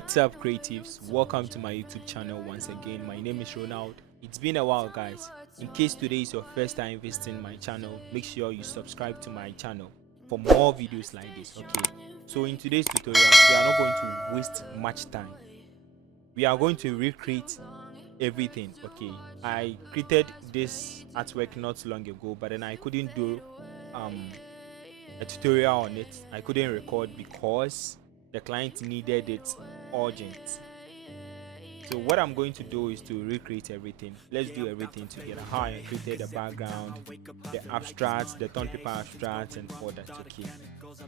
What's up, creatives? Welcome to my YouTube channel once again. My name is Ronald. It's been a while, guys. In case today is your first time visiting my channel, make sure you subscribe to my channel for more videos like this. Okay, so in today's tutorial we are not going to waste much time. We are going to recreate everything. Okay, I created this artwork not long ago, but then I couldn't do a tutorial on it. I couldn't record because the client needed it urgent. So what I'm going to do is to recreate everything. Let's do everything together. How I created the background, the abstracts, the tone paper abstracts, and all that. Okay,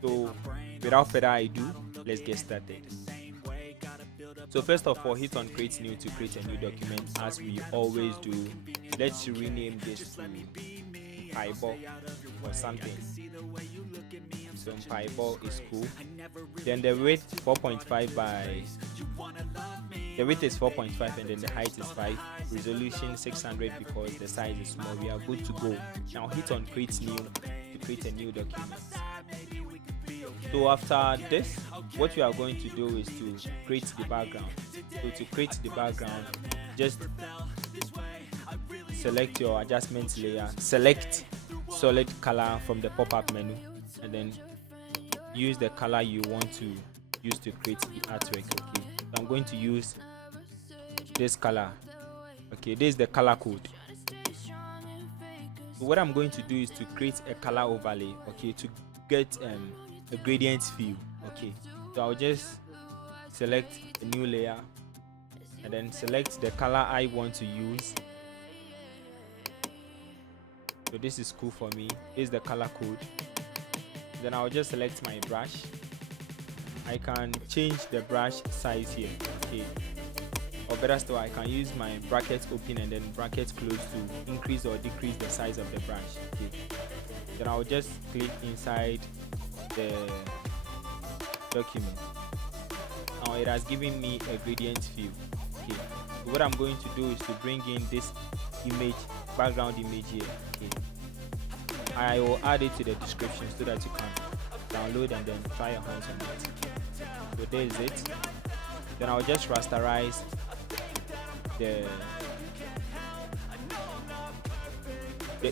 so without further ado, let's get started. So first of all, hit on create new to create a new document, as we always do. Let's rename this to eyeball or something. So eyeball is cool. Then the width 4.5 by the width is 4.5 and then the height is 5. Resolution 600 because the size is small. We are good to go. Now hit on create new to create a new document. So after this, what we are going to do is to create the background. So to create the background, just select your adjustment layer, select solid color from the pop-up menu, and then use the color you want to use to create the artwork. Okay, so I'm going to use this color. Okay, this is the color code. So what I'm going to do is to create a color overlay, okay, to get a gradient feel. Okay, so I'll just select a new layer and then select the color I want to use. So this is cool for me. This is the color code. Then I'll just select my brush. I can change the brush size here. Okay, or better still, I can use my brackets open and then brackets close to increase or decrease the size of the brush. Okay, then I'll just click inside the document. Now it has given me a gradient view. Okay, so what I'm going to do is to bring in this image, background image here. Okay, I will add it to the description so that you can download and then try your hands on it. So there is it. Then I'll just rasterize the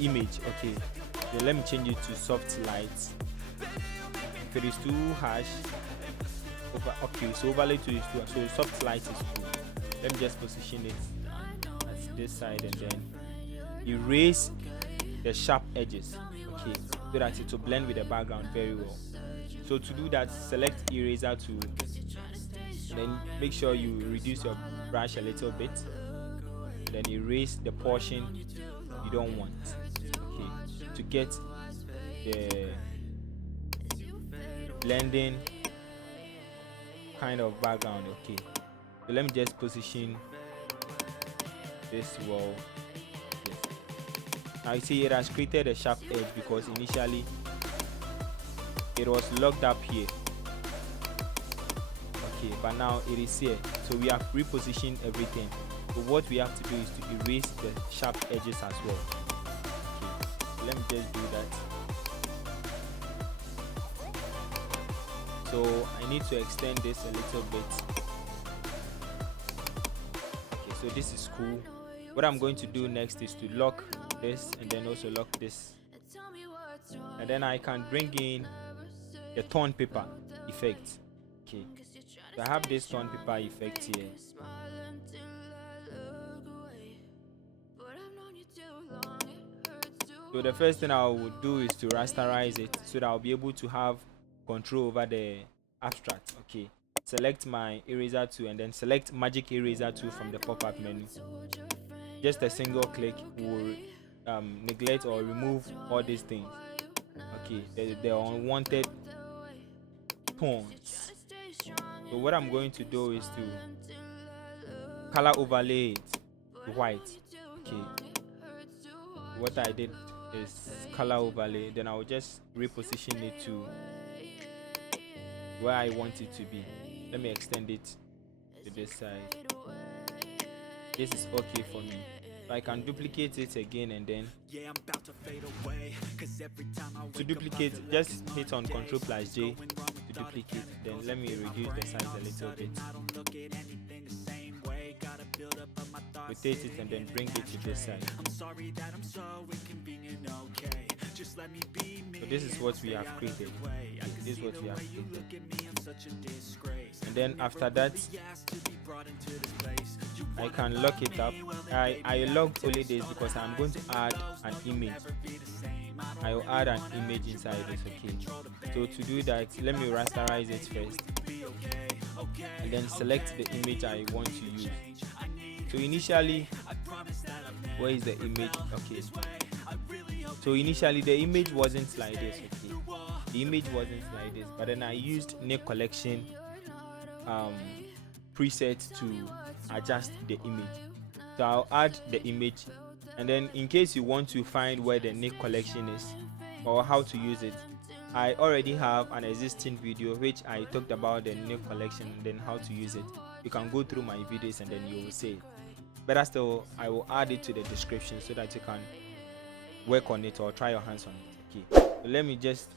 image. Okay, then let me change it to soft light. If it is too harsh, okay, so overlay to is too, so soft light is cool. Let me just position it at this side and then erase the sharp edges. Okay, so that it will blend with the background very well. So to do that, select eraser tool, then make sure you reduce your brush a little bit, then erase the portion you don't want. Okay, to get the blending kind of background. Okay, so let me just position this wall. Yes. Now you see it has created a sharp edge because initially it was locked up here. Okay, but now it is here, so we have repositioned everything. So what we have to do is to erase the sharp edges as well. Okay, so let me just do that. So I need to extend this a little bit. Okay, so this is cool. What I'm going to do next is to lock this and then also lock this, and then I can bring in the tone paper effect. Okay, so I have this tone paper effect here. So the first thing I will do is to rasterize it so that I'll be able to have control over the abstract. Okay, select my eraser tool and then select magic eraser tool from the pop-up menu. Just a single click will neglect or remove all these things. Okay, the unwanted tones. So what I'm going to do is to color overlay it to white. Okay, what I did is color overlay, then I will just reposition it to where I want it to be. Let me extend it to this side. This is okay for me. So I can duplicate it again, and then to duplicate, just hit on Ctrl+J to duplicate, then let me reduce the size a little bit, rotate it, and then bring it to this side. So this is what we have created. This is what we have created. And then after that, I can lock it up. I locked only this because I'm going to add an image. I will add an image inside this. Okay, so to do that, let me rasterize it first, and then select the image I want to use. So initially, where is the image? Okay, so initially the image wasn't like this. Okay, the image wasn't like this, but then I used Nick Collection preset to adjust the image. So I'll add the image, and then in case you want to find where the Nick Collection is or how to use it, I already have an existing video which I talked about the Nick Collection and then how to use it. You can go through my videos and then you will see. Better still, I will add it to the description so that you can work on it or try your hands on it. Okay, so let me just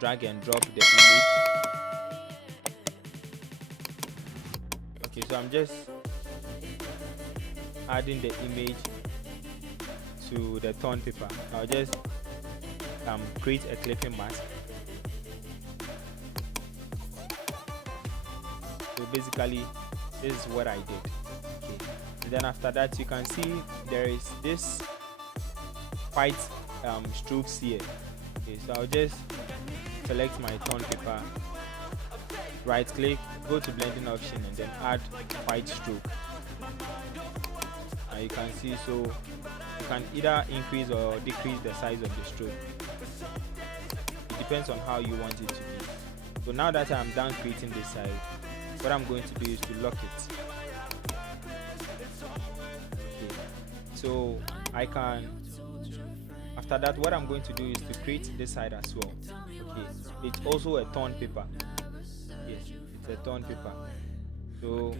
drag and drop the image. Okay, so I'm just adding the image to the torn paper. I'll just create a clipping mask. So basically, this is what I did. Okay, and then after that, you can see there is this white strokes here. Okay, so I'll just select my torn paper, right click, go to blending option, and then add white stroke. And you can see, so you can either increase or decrease the size of the stroke. It depends on how you want it to be. So now that I'm done creating this side, what I'm going to do is to lock it. Okay. So I can, after that, what I'm going to do is to create this side as well. Okay, it's also a torn paper. Yes, it's a torn paper. So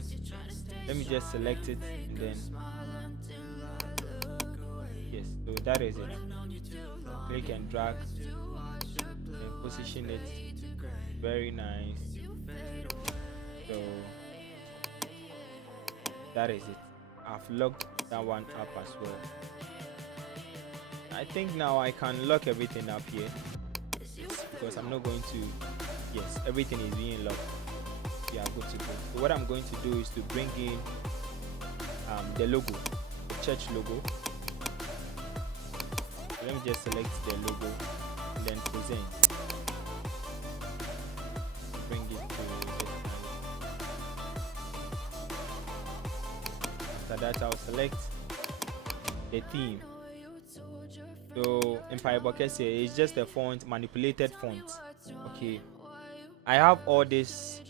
let me just select it, and then yes, so that is it. Click and drag and position it. Very nice. So that is it. I've locked that one up as well. I think now I can lock everything up here, because I'm not going to, yes, everything is being locked. Yeah, good to go. So what I'm going to do is to bring in the logo, the church logo. So let me just select the logo and then present. Bring it to this side. After that, I'll select the theme. So Empire Buckets here is just a font, manipulated font. Okay, I have all this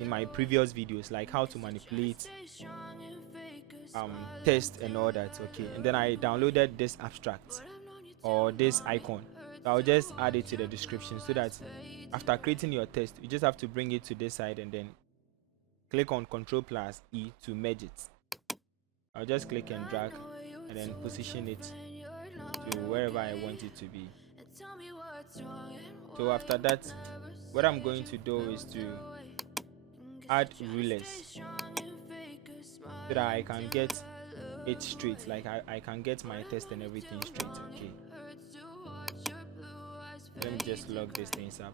in my previous videos, like how to manipulate text and all that. Okay, and then I downloaded this abstract or this icon, so I'll just add it to the description, so that after creating your text, you just have to bring it to this side and then click on Ctrl+E to merge it. I'll just click and drag and then position it to wherever I want it to be. So after that, what I'm going to do is to add rulers so that I can get it straight, like I can get my text and everything straight. Okay, let me just lock these things up.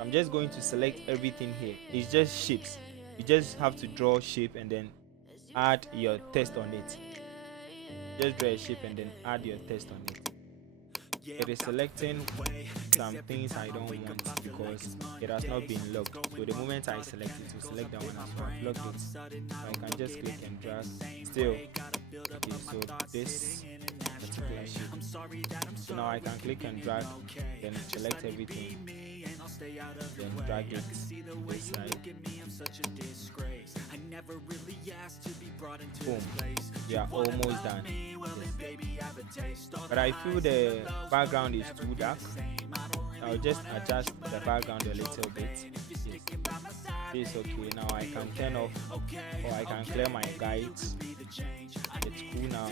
I'm just going to select everything here. It's just shapes. You just have to draw a shape and then add your text on it. Just draw a shape and then add your text on it. It is selecting some things I don't want because it has not been locked. So the moment I select it, to select that one as well, I've locked it. So I can just click and drag. Still, okay, so this particular shape. So now I can click and drag, then select everything, then drag it this side. Boom. We are almost done. Yes. But I feel the background is too dark. I'll just adjust the background a little bit. Yes. This is okay. Now I can turn off, or I can clear my guides. It's cool now.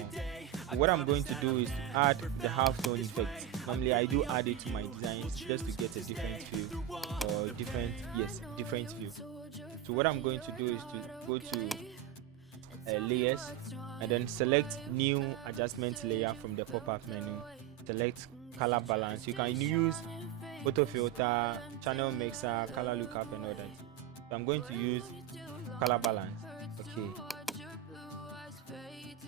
And what I'm going to do is to add the half tone effect. Normally I do add it to my designs just to get a different feel or different view. So what I'm going to do is to go to layers and then select new adjustment layer from the pop-up menu. Select color balance. You can use photo filter, channel mixer, color lookup and all that. So I'm going to use color balance. Okay,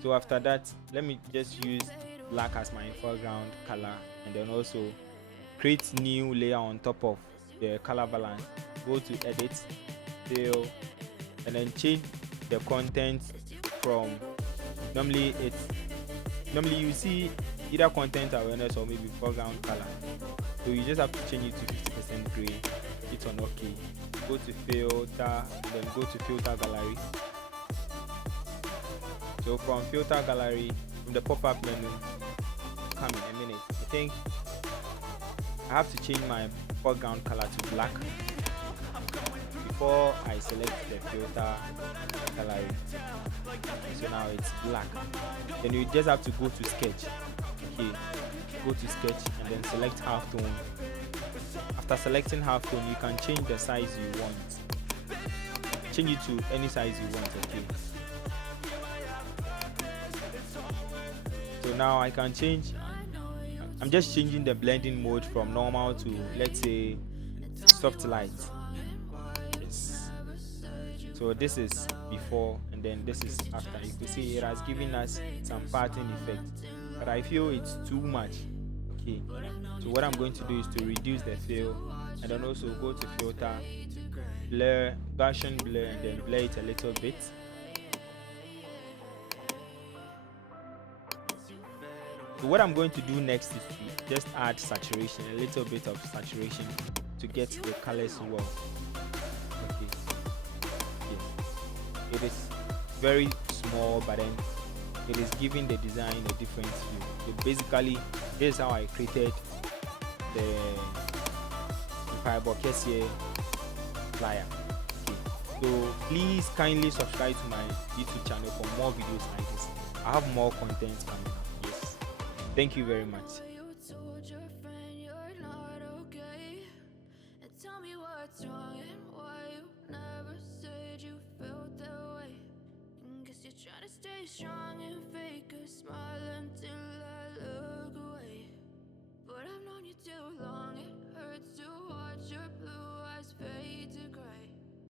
so after that, let me just use black as my foreground color, and then also create new layer on top of the color balance. Go to edit, fill, and then change the content from normally you see either content awareness or maybe foreground color. So you just have to change it to 50% gray. Hit on OK. Go to filter, and then go to filter gallery. So from filter gallery, from the pop-up menu, come in a minute. I think I have to change my foreground color to black before I select the filter gallery. So now it's black. Then you just have to go to sketch. Okay, go to sketch and then select half tone. After selecting half tone, you can change the size you want. Change it to any size you want. Okay. So now I can change. I'm just changing the blending mode from normal to, let's say, soft light. Yes. So this is before and then this is after. You can see it has given us some pattern effect, but I feel it's too much. Okay, so what I'm going to do is to reduce the fill and then also go to filter, blur, Gaussian blur, and then blur it a little bit. So what I'm going to do next is to just add saturation, a little bit of saturation to get the colors well. Okay. Yes. It is very small, but then it is giving the design a different view. So basically, this is how I created the Fireball Kessie flyer. Okay. So please kindly subscribe to my YouTube channel for more videos like this. I have more content coming up. Yes. Thank you very much. Try to stay strong and fake a smile until I look away. But I've known you too long, it hurts to